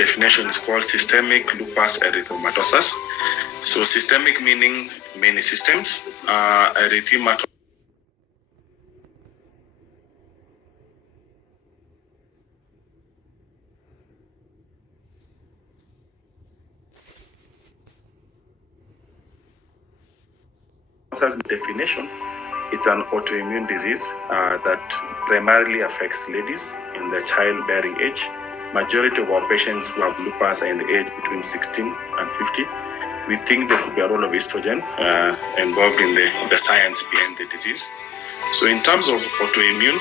definition is called systemic lupus erythematosus. So systemic meaning many systems. Erythematosus definition, it's an autoimmune disease that primarily affects ladies in the childbearing age. Majority of our patients who have lupus are in the age between 16 and 50. We think there could be a role of estrogen involved in the science behind the disease. So in terms of autoimmune,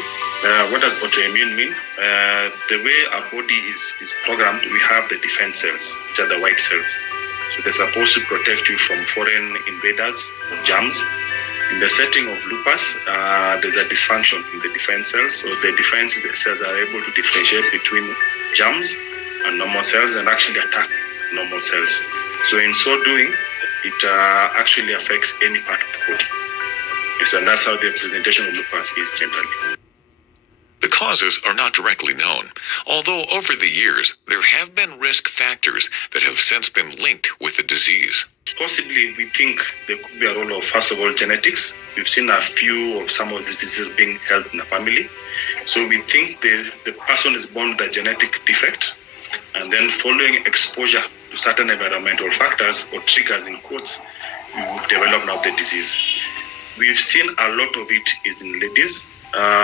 what does autoimmune mean? The way our body is programmed, we have the defense cells, which are the white cells. So they're supposed to protect you from foreign invaders or germs. In the setting of lupus, there's a dysfunction in the defense cells. So the defense cells are able to differentiate between germs and normal cells and actually attack normal cells. So in so doing, it actually affects any part of the body. So that's how the presentation of lupus is generally. The causes are not directly known, although over the years, there have been risk factors that have since been linked with the disease. Possibly, we think there could be a role of, first of all, genetics. We've seen a few of some of these diseases being held in the family. So we think the person is born with a genetic defect, and then following exposure to certain environmental factors or triggers in quotes, you develop now the disease. We've seen a lot of it is in ladies,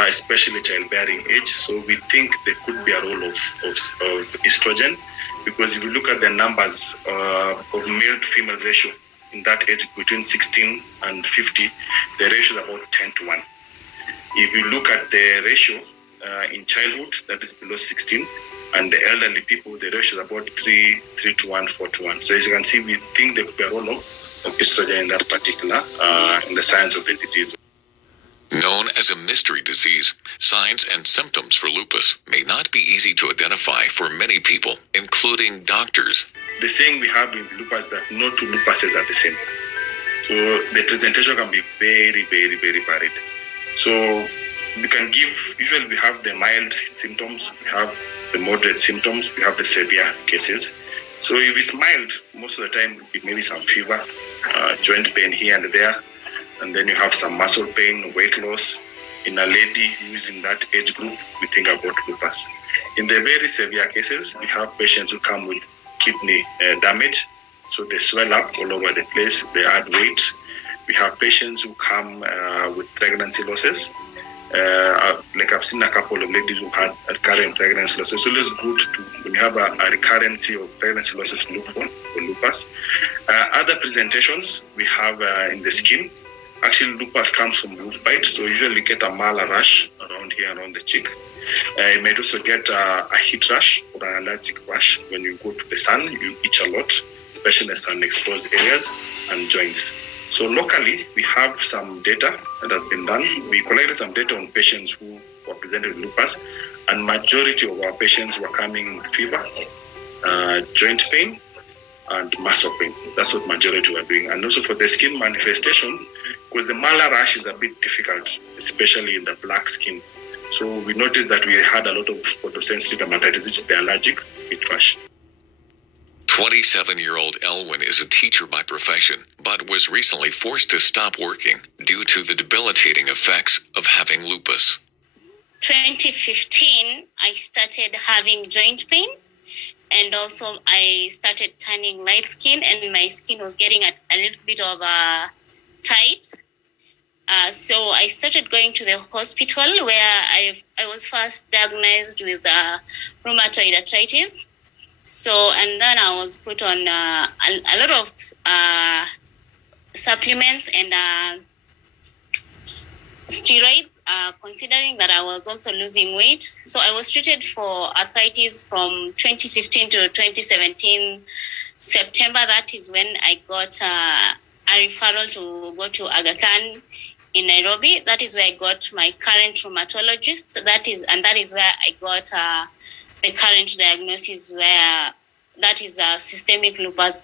especially childbearing age. So we think there could be a role of estrogen, because if you look at the numbers of male to female ratio in that age between 16 and 50, the ratio is about 10 to 1. If you look at the ratio in childhood, that is below 16, and the elderly people, the ratio is about 3 to 1, 4 to 1. So as you can see, we think there could be a role of estrogen in that particular, in the science of the disease. Known as a mystery disease, signs and symptoms for lupus may not be easy to identify for many people, including doctors. The saying we have in lupus that no two lupuses are the same. So the presentation can be very, very, very varied. So we can give, usually we have the mild symptoms, we have the moderate symptoms, we have the severe cases. So if it's mild, most of the time it may be some fever, joint pain here and there, and then you have some muscle pain, weight loss. In a lady who's in that age group, we think about lupus. In the very severe cases, we have patients who come with kidney damage, so they swell up all over the place, they add weight. We have patients who come with pregnancy losses. Like I've seen a couple of ladies who had recurrent pregnancy losses. So it's good to, when you have a recurrency of pregnancy losses, to look for lupus. Other presentations we have in the skin. Actually, lupus comes from wolf bite, so usually you get a malar rash around here, around the cheek. You might also get a heat rash or an allergic rash when you go to the sun. You itch a lot, especially in the sun-exposed areas and joints. So locally, we have some data that has been done. We collected some data on patients who were presented with lupus, and majority of our patients were coming with fever, joint pain, and muscle pain. That's what majority were doing. And also for the skin manifestation, because the malar rash is a bit difficult, especially in the black skin. So we noticed that we had a lot of photosensitive dermatitis, which is the allergic heat rash. 27-year-old Elwin is a teacher by profession, but was recently forced to stop working due to the debilitating effects of having lupus. 2015, I started having joint pain, and also I started turning light skin, and my skin was getting a little bit of tight. So I started going to the hospital where I was first diagnosed with rheumatoid arthritis. So, and then I was put on a lot of supplements and steroids, considering that I was also losing weight. So I was treated for arthritis from 2015 to 2017 September. That is when I got a referral to go to Aga Khan in Nairobi. That is where I got my current rheumatologist. That is where I got the current diagnosis, where that is systemic lupus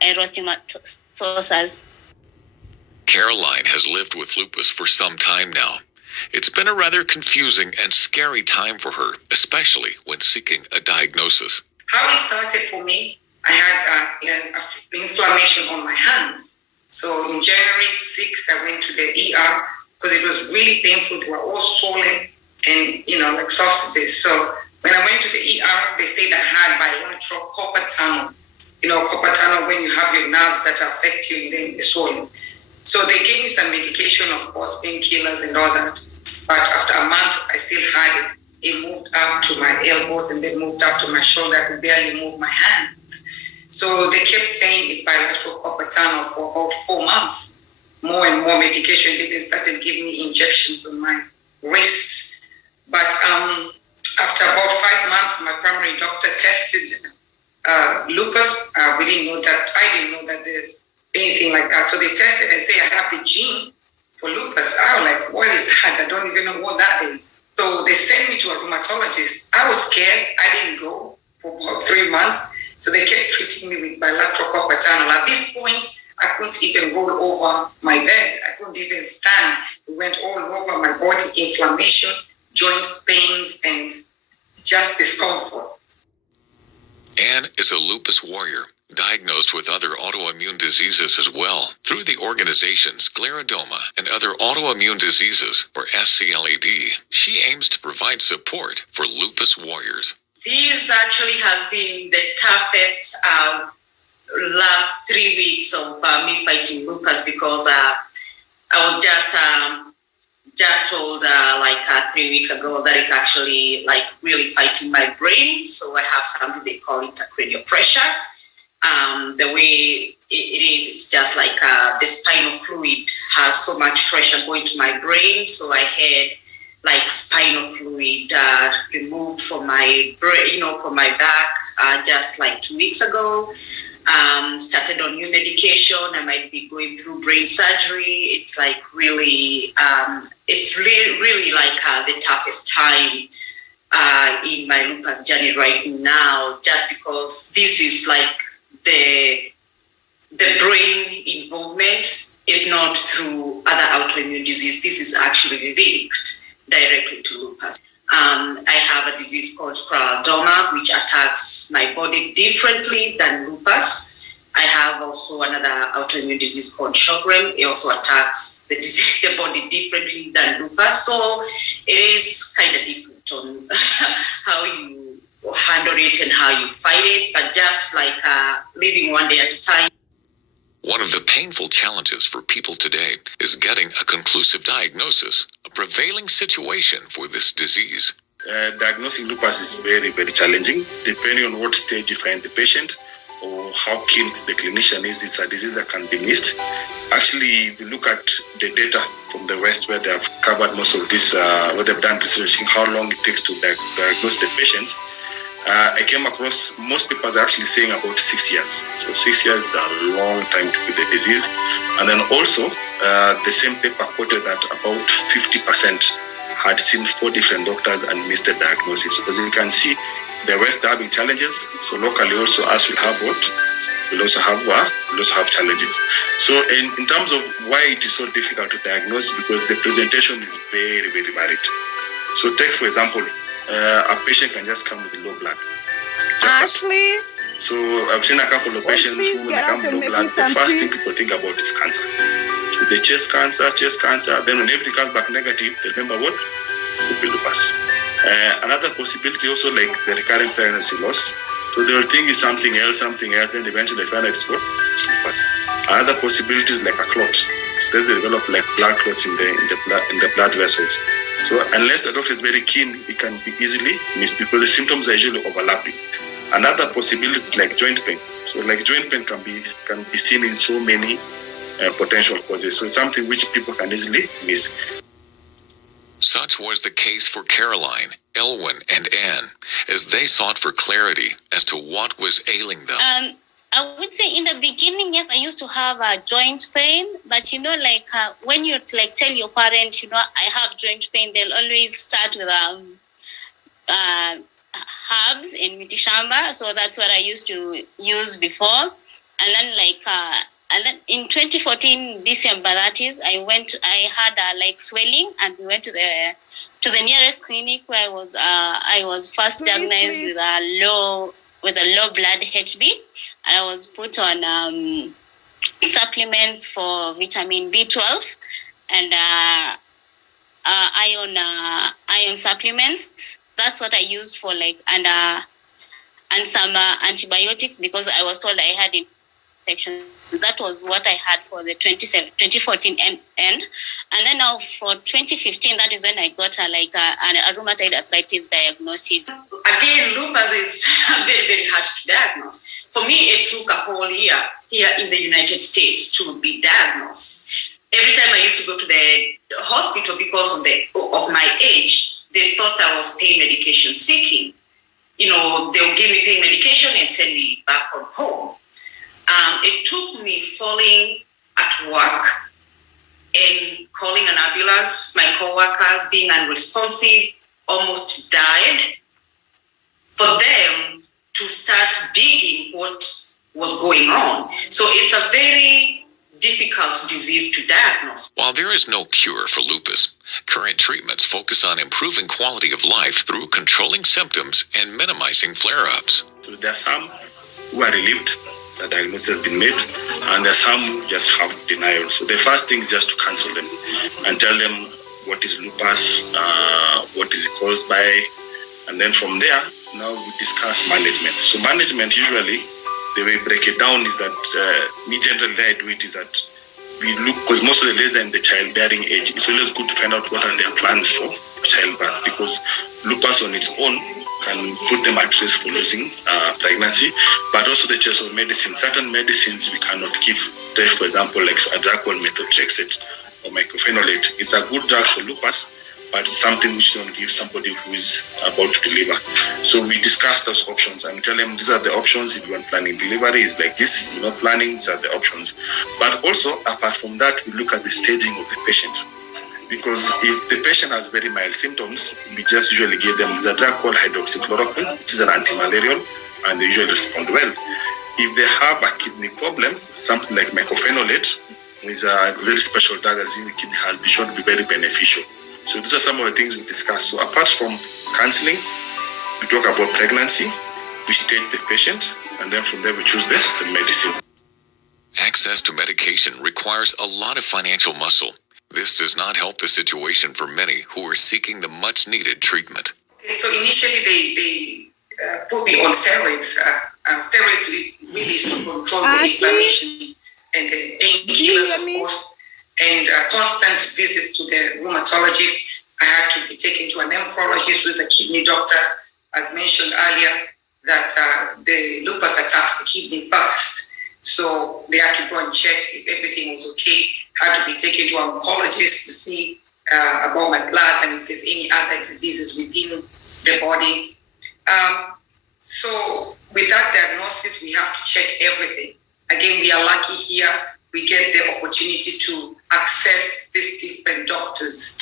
erythematosus. Caroline has lived with lupus for some time now. It's been a rather confusing and scary time for her, especially when seeking a diagnosis. How it started for me, I had inflammation on my hands. So in January 6th, I went to the ER because it was really painful. They were all swollen and, like sausages. So when I went to the ER, they said I had bilateral carpal tunnel. Carpal tunnel when you have your nerves that affect you and then the swelling. So they gave me some medication, of course, painkillers and all that. But after a month, I still had it. It moved up to my elbows and then moved up to my shoulder. I could barely move my hands. So they kept saying it's bilateral carpal tunnel for about 4 months. More and more medication. They even started giving me injections on my wrists. But after about 5 months, my primary doctor tested lupus. We didn't know that. I didn't know that there's anything like that. So they tested and say I have the gene for lupus. I was like, what is that? I don't even know what that is. So they sent me to a rheumatologist. I was scared. I didn't go for about 3 months. So they kept treating me with bilateral carpal tunnel. At this point, I couldn't even roll over my bed. I couldn't even stand. It went all over my body, inflammation, joint pains, and just discomfort. Anne is a lupus warrior, diagnosed with other autoimmune diseases as well through the organization Scleroderma and Other Autoimmune Diseases, or SCLAD. She aims to provide support for lupus warriors. This actually has been the toughest last 3 weeks of me fighting lupus because I was just told 3 weeks ago that it's actually really fighting my brain. So I have something they call intracranial pressure. The way it is, it's just the spinal fluid has so much pressure going to my brain. So I had spinal fluid removed from my brain, from my back, just 2 weeks ago. Started on new medication. I might be going through brain surgery. It's really the toughest time in my lupus journey right now, just because this is the brain involvement is not through other autoimmune disease. This is actually linked directly to lupus. I have a disease called scleroderma, which attacks my body differently than lupus. I have also another autoimmune disease called Sjogren. It also attacks the body differently than lupus. So it is kind of different on how you handle it and how you fight it, but just living one day at a time. One of the painful challenges for people today is getting a conclusive diagnosis, a prevailing situation for this disease. Diagnosing lupus is very, very challenging, depending on what stage you find the patient or how keen the clinician is. It's a disease that can be missed. Actually, if you look at the data from the West, where they have covered most of this, where they've done research, how long it takes to diagnose the patients, I came across most papers are actually saying about 6 years. So 6 years is a long time to with the disease. And then also, the same paper quoted that about 50% had seen 4 different doctors and missed the diagnosis. So as you can see, the West are having challenges. So locally also, us will have what? We'll also have challenges. So in terms of why it is so difficult to diagnose, because the presentation is very, very varied. So take, for example, a patient can just come with low blood. Ashley? So I've seen a couple of patients who, when they come with low blood, the first thing people think about is cancer. So the chest cancer. Then when everything comes back negative, they remember what? It could be lupus. Another possibility also, like the recurrent pregnancy loss. So they will think it's something else, then eventually they find out it's what? It's lupus. Another possibility is like a clot. So they develop blood clots in the blood vessels. So unless the doctor is very keen, it can be easily missed because the symptoms are usually overlapping. Another possibility is like joint pain. So joint pain can be seen in so many potential causes. So it's something which people can easily miss. Such was the case for Caroline, Elwyn, and Anne, as they sought for clarity as to what was ailing them. I would say in the beginning, yes, I used to have a joint pain, but when you tell your parent, I have joint pain, they'll always start with herbs in mitishamba. So that's what I used to use before, and then in 2014 December, that is, I had swelling, and we went to the nearest clinic where I was first diagnosed with a low with a low blood HB, and I was put on supplements for vitamin B12 and iron supplements. That's what I used for and some antibiotics because I was told I had infection. That was what I had for the 2014 end. And then now for 2015, that is when I got a rheumatoid arthritis diagnosis. Again, lupus is very, very hard to diagnose. For me, it took a whole year here in the United States to be diagnosed. Every time I used to go to the hospital because of my age, they thought I was pain medication seeking. They'll give me pain medication and send me back on home. It took me falling at work and calling an ambulance, my coworkers being unresponsive, almost died, for them to start digging what was going on. So it's a very difficult disease to diagnose. While there is no cure for lupus, current treatments focus on improving quality of life through controlling symptoms and minimizing flare-ups. So there are some who are relieved the diagnosis has been made, and there are some who just have denial. So the first thing is just to cancel them and tell them what is lupus, what is it caused by, and then from there, now we discuss management. So management, usually, the way we break it down is that, me generally, the way I do it is that we look, because most of the ladies are in the childbearing age, it's always good to find out what are their plans for childbirth, because lupus on its own can put them at risk for losing pregnancy, but also the choice of medicine. Certain medicines we cannot give. For example, like a drug called methotrexate or mycophenolate. It's a good drug for lupus, but it's something which don't give somebody who is about to deliver. So we discuss those options and tell them these are the options. If you want planning delivery, it's like this. If you're not planning, these are the options. But also, apart from that, we look at the staging of the patient. Because if the patient has very mild symptoms, we just usually give them a drug called hydroxychloroquine, which is an antimalarial, and they usually respond well. If they have a kidney problem, something like mycophenolate is a very special drug that is in the kidney health, which should be very beneficial. So these are some of the things we discuss. So apart from counseling, we talk about pregnancy, we stage the patient, and then from there we choose the medicine. Access to medication requires a lot of financial muscle. This does not help the situation for many who are seeking the much-needed treatment. So initially they put me on steroids. Steroids really is to control the inflammation and the painkillers, of course, and constant visits to the rheumatologist. I had to be taken to a nephrologist who is a kidney doctor. As mentioned earlier, that the lupus attacks the kidney first. So they had to go and check if everything was okay. Had to be taken to an oncologist to see about my blood and if there's any other diseases within the body. So with that diagnosis, we have to check everything. Again, we are lucky here. We get the opportunity to access these different doctors.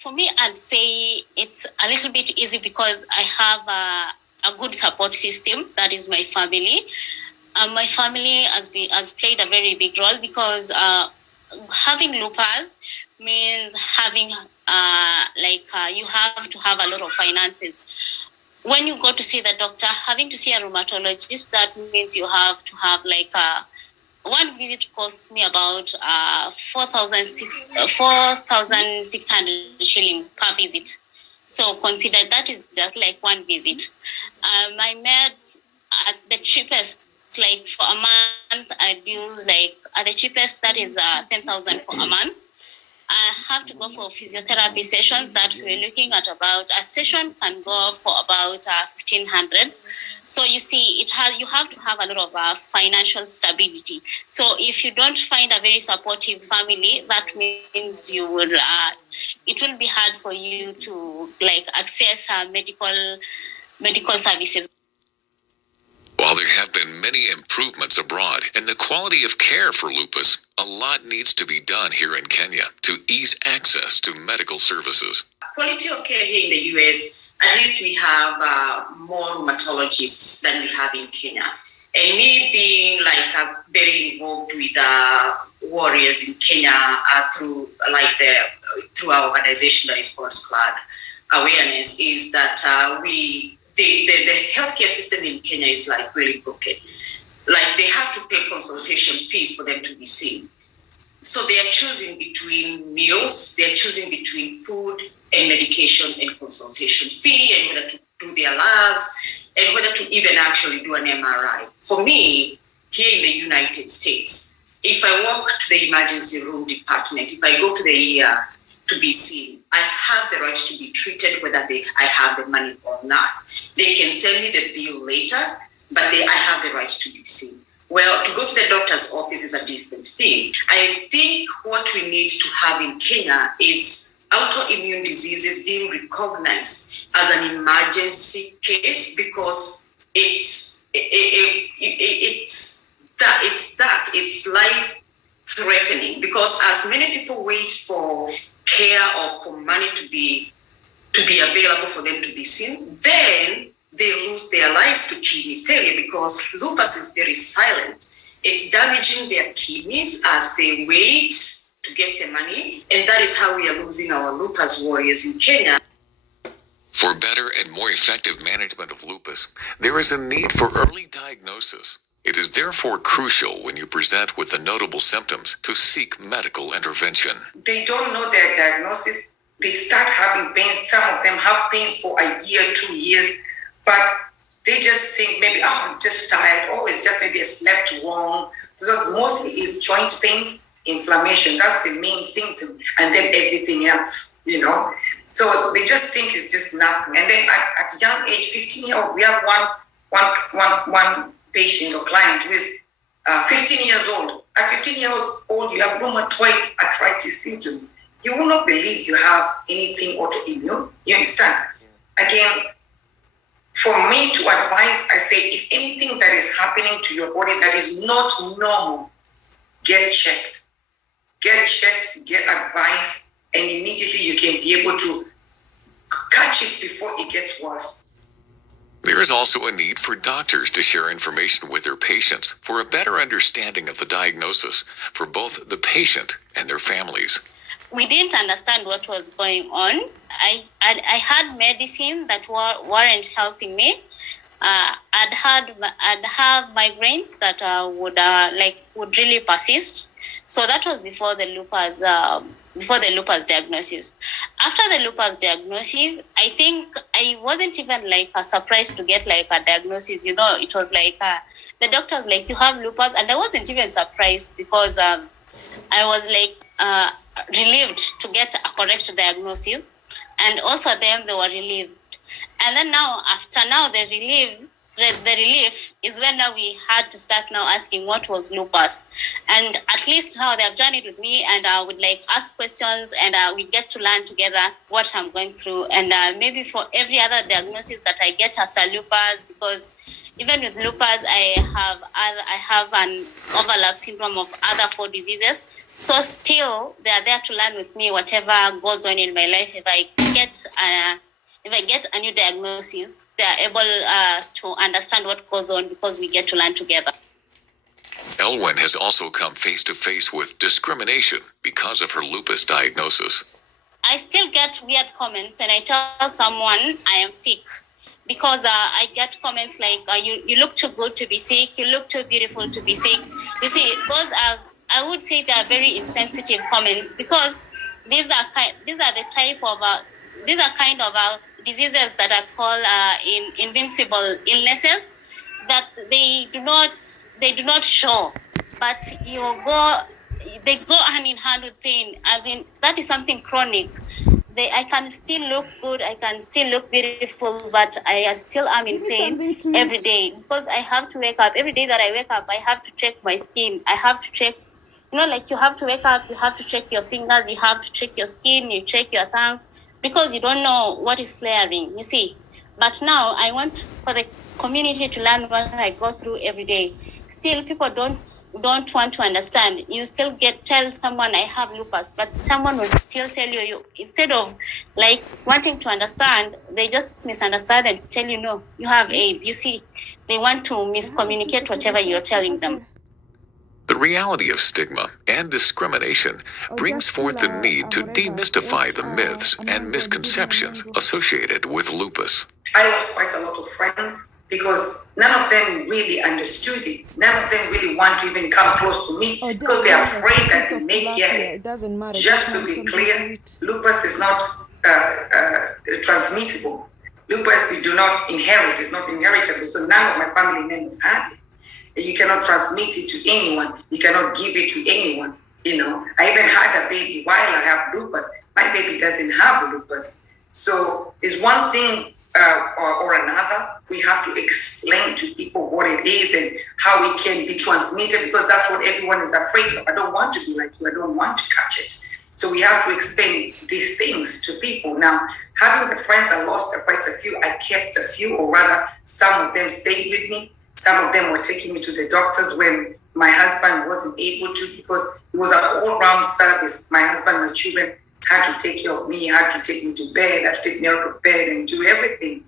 For me, I'd say it's a little bit easy because I have a good support system. That is my family. My family has played a very big role because having lupus means having you have to have a lot of finances. When you go to see the doctor, having to see a rheumatologist, that means you have to have one visit costs me about 4,600 shillings per visit. So consider that is just like one visit. My meds at the cheapest, like for a month, I'd use at the cheapest, that is 10,000 for a month. I have to go for physiotherapy sessions that we're looking at about, a session can go for about 1,500. So you see, you have to have a lot of financial stability. So if you don't find a very supportive family, that means it will be hard for you to access medical services. While there have been many improvements abroad in the quality of care for lupus, a lot needs to be done here in Kenya to ease access to medical services. Quality of care here in the US, at least we have more rheumatologists than we have in Kenya. And me being very involved with warriors in Kenya through our organization that is called SCLAD, awareness is that we the healthcare system in Kenya is like really broken. Like they have to pay consultation fees for them to be seen. So they are choosing between meals, they are choosing between food and medication and consultation fee, and whether to do their labs and whether to even actually do an MRI. For me, here in the United States, if I walk to the emergency room department, if I go to the ER to be seen, I have the right to be treated whether I have the money or not. They can send me the bill later, but I have the right to be seen. Well, to go to the doctor's office is a different thing. I think what we need to have in Kenya is autoimmune diseases being recognized as an emergency case, because it's life threatening. Because as many people wait for care or for money to be available for them to be seen, then they lose their lives to kidney failure, because lupus is very silent. It's damaging their kidneys as they wait to get the money, and that is how we are losing our lupus warriors in Kenya. For better and more effective management of lupus, there is a need for early diagnosis. It is therefore crucial when you present with the notable symptoms to seek medical intervention. They don't know their diagnosis. They start having pains. Some of them have pains for a year, 2 years. But they just think maybe, I'm just tired, or it's just maybe I slept wrong, because mostly it's joint pains, inflammation. That's the main symptom, and then everything else, So they just think it's just nothing. And then at a young age, 15 years old, we have one patient or client who is 15 years old. At 15 years old, you have rheumatoid arthritis symptoms. You will not believe you have anything autoimmune. You understand? Again, for me to advise, I say, if anything that is happening to your body that is not normal, get checked. Get checked, get advice, and immediately you can be able to catch it before it gets worse. There is also a need for doctors to share information with their patients for a better understanding of the diagnosis for both the patient and their families. We didn't understand what was going on. I had medicine that weren't helping me. I'd have migraines that would really persist. So that was before the lupus diagnosis. After the lupus diagnosis, I think I wasn't even surprised to get a diagnosis. It was the doctor's you have lupus, and I wasn't even surprised, because I was relieved to get a correct diagnosis, and also them, they were relieved. And then after the relief is when now we had to start now asking what was lupus. And at least now they have journeyed with me, and I would ask questions, and we get to learn together what I'm going through. And maybe for every other diagnosis that I get after lupus, because even with lupus, I have an overlap syndrome of other 4 diseases. So still, they are there to learn with me whatever goes on in my life. If I get a new diagnosis, they are able to understand what goes on, because we get to learn together. Elwyn has also come face to face with discrimination because of her lupus diagnosis. I still get weird comments when I tell someone I am sick, because I get comments you look too good to be sick, you look too beautiful to be sick. You see, those are, I would say, they are very insensitive comments, because these are kind of diseases that are called invincible illnesses, that they do not show, but they go hand in hand with pain, as in that is something chronic. I can still look good, I can still look beautiful, but I still am in pain every day, because I have to wake up. Every day that I wake up, I have to check my skin. I have to check, you have to wake up, you have to check your fingers, you have to check your skin, you check your tongue, because you don't know what is flaring, you see. But now I want for the community to learn what I go through every day. Still, people don't want to understand. You still tell someone I have lupus, but someone will still tell you instead of wanting to understand, they just misunderstand and tell you, no, you have AIDS. You see, they want to miscommunicate whatever you're telling them. The reality of stigma and discrimination brings forth the need to demystify the myths and misconceptions associated with lupus. I lost quite a lot of friends because none of them really understood it. None of them really want to even come close to me because they are afraid that they may get it. Just to be clear, lupus is not transmittable. Lupus you do not inherit, it's not inheritable. So none of my family members have it. You cannot transmit it to anyone. You cannot give it to anyone. You know, I even had a baby while I have lupus. My baby doesn't have lupus. So it's one thing or another. We have to explain to people what it is and how it can be transmitted, because that's what everyone is afraid of. I don't want to be like you. I don't want to catch it. So we have to explain these things to people. Now, having the friends I lost quite a few, I kept a few, or rather, some of them stayed with me. Some of them were taking me to the doctors when my husband wasn't able to, because it was a all-round service. My husband, my children had to take care of me, had to take me to bed, had to take me out of bed and do everything.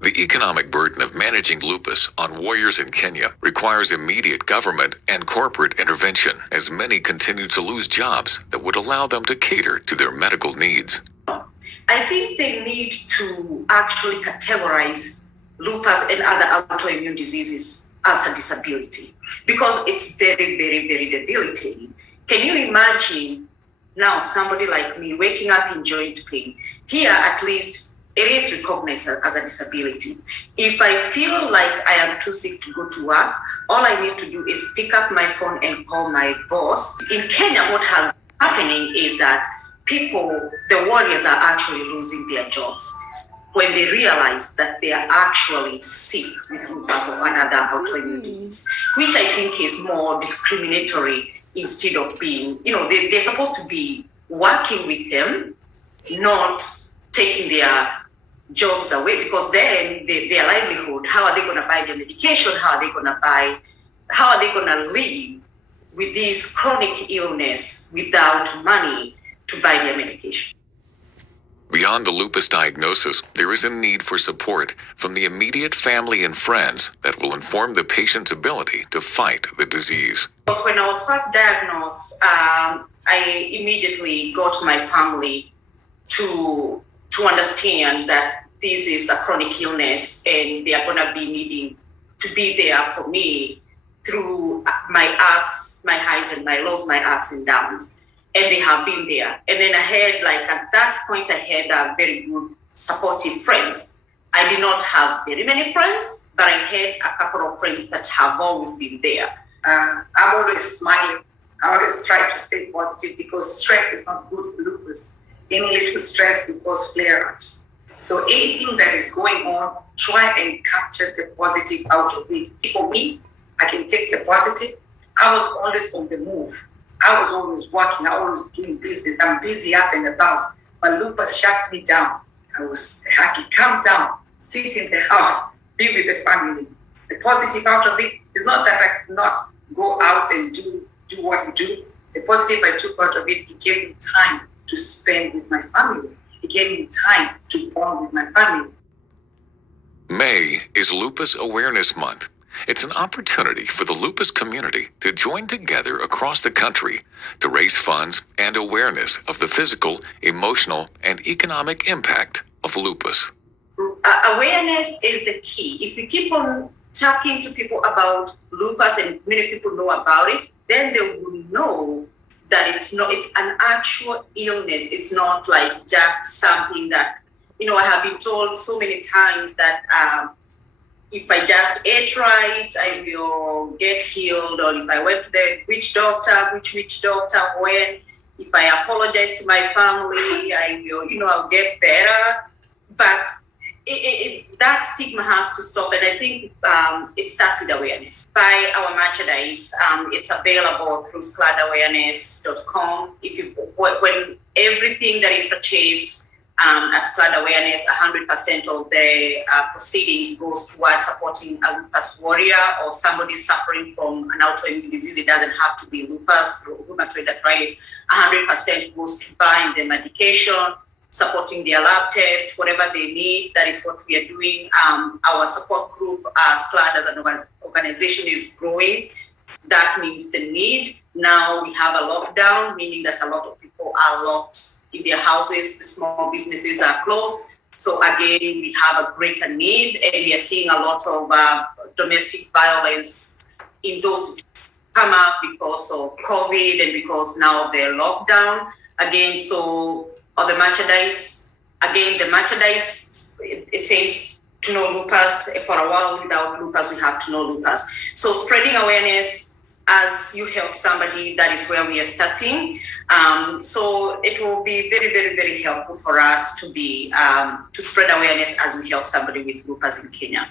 The economic burden of managing lupus on warriors in Kenya requires immediate government and corporate intervention, as many continue to lose jobs that would allow them to cater to their medical needs. I think they need to actually categorize lupus and other autoimmune diseases as a disability, because it's very, very, very debilitating. Can you imagine now somebody like me waking up in joint pain? Here, at least, it is recognized as a disability. If I feel like I am too sick to go to work, all I need to do is pick up my phone and call my boss. In Kenya, what has happening is that people, the warriors, are actually losing their jobs when they realize that they are actually sick with lupus or another autoimmune disease, which I think is more discriminatory instead of being, they're supposed to be working with them, not taking their jobs away, because then their livelihood, how are they going to buy their medication? How are they going to live with this chronic illness without money to buy their medication? Beyond the lupus diagnosis, there is a need for support from the immediate family and friends that will inform the patient's ability to fight the disease. When I was first diagnosed, I immediately got my family to understand that this is a chronic illness and they are going to be needing to be there for me through my ups, my highs and my lows, my ups and downs. And they have been there. And then I had, at that point, I had very good supportive friends. I did not have very many friends, but I had a couple of friends that have always been there. I'm always smiling. I always try to stay positive, because stress is not good for lupus. Any little stress will cause flare-ups. So anything that is going on, try and capture the positive out of it. For me, I can take the positive. I was always on the move. I was always working. I was doing business. I'm busy up and about. But lupus shut me down. I had to calm down, sit in the house, be with the family. The positive out of it is not that I could not go out and do what you do. The positive I took out of it gave me time to spend with my family. It gave me time to bond with my family. May is Lupus Awareness Month. It's an opportunity for the lupus community to join together across the country to raise funds and awareness of the physical, emotional, and economic impact of lupus. Awareness is the key. If we keep on talking to people about lupus and many people know about it, then they will know that it's an actual illness. It's not like just something that, I have been told so many times that if I just ate right, I will get healed. Or if I went to the which doctor, when. If I apologize to my family, I will, I'll get better. But that stigma has to stop. And I think it starts with awareness. Buy our merchandise. It's available through scladawareness.com. When everything that is purchased at Sclad Awareness, 100% of the proceedings goes towards supporting a lupus warrior or somebody suffering from an autoimmune disease. It doesn't have to be lupus or rheumatoid arthritis. 100% goes to buying the medication, supporting their lab tests, whatever they need. That is what we are doing. Our support group, Sclad as an organization, is growing. that means the need. Now we have a lockdown, meaning that a lot of people are locked in their houses, the small businesses are closed. So again, we have a greater need, and we are seeing a lot of domestic violence in those come up because of COVID and because now of the lockdown. Again, so on the merchandise, it says to know lupus. For a while without lupus, we have to know lupus. So spreading awareness as you help somebody, that is where we are starting. So it will be very, very, very helpful for us to be to spread awareness as we help somebody with lupus in Kenya.